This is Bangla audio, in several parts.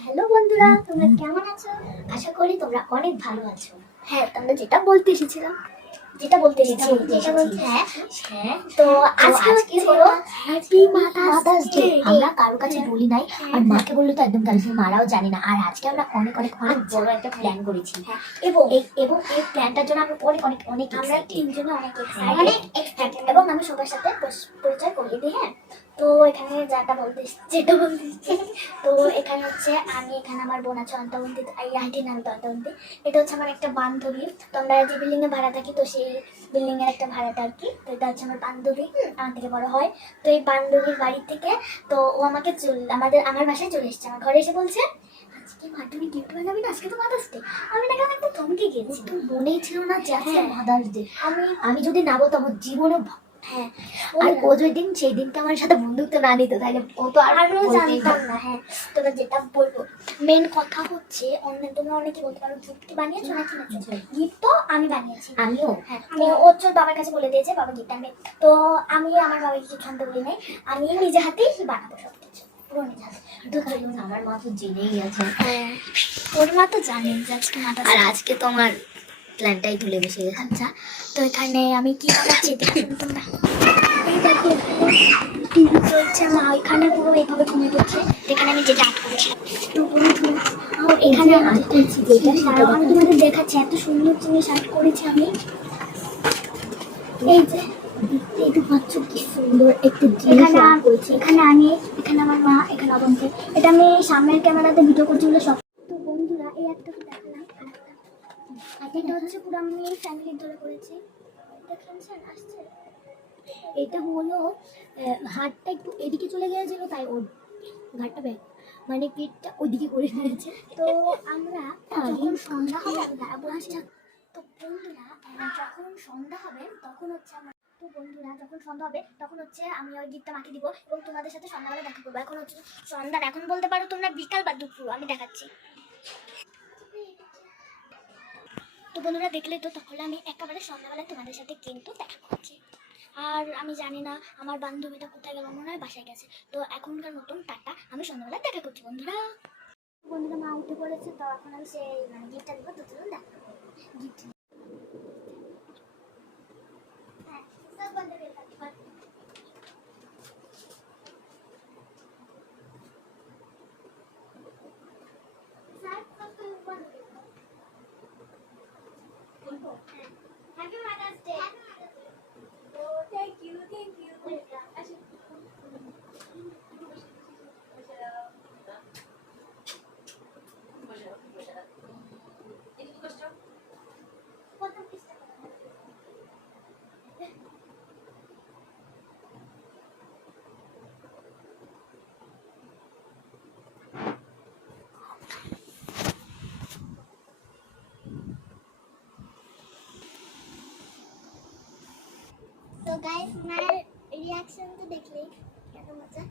হ্যালো বন্ধুরা তোমরা কেমন আছো? আশা করি তোমরা অনেক ভালো আছো। হ্যাঁ তোমরা যেটা বলতে এসেছিলাম যেটা বলতে এসেছি যেটা বলতে হ্যাঁ হ্যাঁ তো আজকে আজকে হলো হ্যাপি মাদার্স ডে আমরা কারও কাছে হ্যাঁ। বলি নাই আর মাকে বললে তো একদম গার্লফ্রেন্ড মারাও জানি না। আর আজকে আমরা অনেক অনেক অনেক বড় একটা প্ল্যান করেছি। হ্যাঁ, এবং এই এবং এই প্ল্যানটার জন্য আমরা অনেক অনেক অনেক আমরা তিনজনে অনেক হ্যাঁ, excited। এবং আমি সবার সাথে পরিচ- পরিচয় করিয়ে দিই হ্যাঁ। তো এখানে যাটা বলতে যেটা বলতে তো এখানে হচ্ছে আমি এখানে আমার বোন আছে অন্তবন্তী এই আইটির নাম তো অন্তবন্তী। এটা হচ্ছে আমার একটা বান্ধবী। তো আমরা যে বিল্ডিংয়ে ভাড়া থাকি তো সেই বিল্ডিংয়ের একটা ভাড়াটা আর কি তো এটা হচ্ছে আমার বান্ধবী আমার থেকে বড় হয়। তো এই বান্ধবীর বাড়ি থেকে তো ও আমাকে চল আমাদের আমার বাসায় চলে এসেছে। আমার ঘরে এসে বলছে আজকে মা তুমি গিফট বানাবি না? আজকে তো মাদার্স ডে আমি না কেমন একটা থমকে গেছি? তো মনেই ছিল না যে আজকে হ্যাঁ। মাদার্স ডে আমি আমি যদি না বলতো আমার জীবনে হ্যাঁ। আর ও দিন সেই দিনটা আমার সাথে বন্ধুত্ব না নিত তাহলে ও তো আর আরও বলতেই জানতাম না হ্যাঁ। তোমরা যেটা বলব মেন কথা হচ্ছে অন্য তোমরা অনেকে বলতে পারো গিফট বানিয়েছো না গিফট তো আমি বানিয়েছি। আমিও। হ্যাঁ আমি ও তোর বাবার কাছে বলে দিয়েছে বাবা গিফট আনবে তো আমি আমার বাবাকে কিছু আনতে বলি নাই আমি নিজে হাতেই বানাবো সব কিছু পুরো নিজে হাতে আমার মা তো জেনেই আছে। হ্যাঁ ওর মা তো জানেন যে আজকে মাথা আর আজকে তো আমার প্ল্যানটাই তুলে বসে আচ্ছা তো এখানে আমি কি বানাচ্ছি তোমরা। এই দেখো টিভি চলছে মা ওইখানে পুরো এইভাবে ঘুমিয়ে পড়ছে। এখানে আমি যেটা আর্ট করেছিলাম তো বন্ধুরা আর এখানে art করেছি যেটা আমি তোমাদের দেখাচ্ছি এত সুন্দর জিনিস আর্ট করেছি আমি। এই যে পাচ্ছ কি সুন্দর একটু এখানে আমি এখানে আমার মা এখানে অবন্তি। এটা আমি সামনের ক্যামেরাতে ভিডিও করছি বলে সব তো বন্ধুরা এই একটা তো দেখালাম আর এটা হচ্ছে পুরো আমি ফ্যামিলির ধরে করেছি। আসছে। এটা হলো হাতটা একটু এদিকে চলে গিয়েছিল তাই ওর ঘাটটা ব্যাগ মানে পেটটা ওইদিকে করে ফেলেছে তো আমরা যখন সন্ধ্যা হবে তো বন্ধুরা যখন সন্ধ্যা হবে তখন হচ্ছে আমার তো বন্ধুরা যখন সন্ধ্যা হবে তখন হচ্ছে আমি ওই গিফটটা মাকে দিব এবং তোমাদের সাথে সন্ধ্যাবেলা দেখা করব। এখন হচ্ছে সন্ধ্যা এখন বলতে পারো তোমরা বিকাল বা দুপুর আমি দেখাচ্ছি। তো বন্ধুরা দেখলে তো, তাহলে আমি একেবারে সন্ধ্যাবেলায় তোমাদের সাথে কিন্তু দেখা করছি। আর আমি জানি না আমার বান্ধবীটা কোথায় গেল, মনে হয় বাসায় গেছে। তো এখনকার মতন টাটা, আমি সন্ধ্যাবেলায় দেখা করছি বন্ধুরা। বন্ধুরা মা উঠে পড়েছে, তো এখন আমি সেই মানে গিফটটা দেবো তো চলুন দেখা গিফট तो गाइस मैं रिएक्शन तो देख ली क्या मज़ा?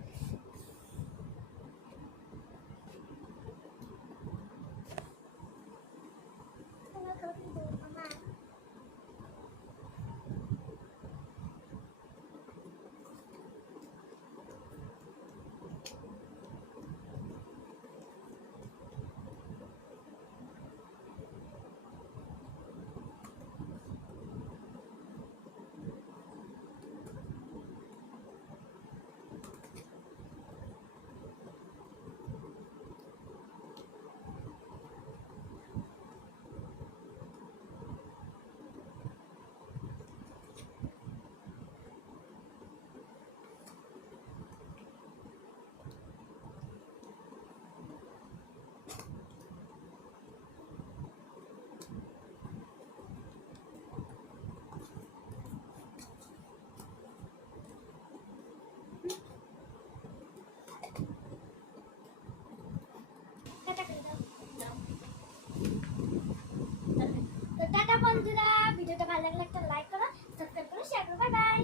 তো টাটা বন্ধুরা, ভিডিওটা ভালো লাগলে একটা লাইক করো সাবস্ক্রাইব করো শেয়ার করো বাই বাই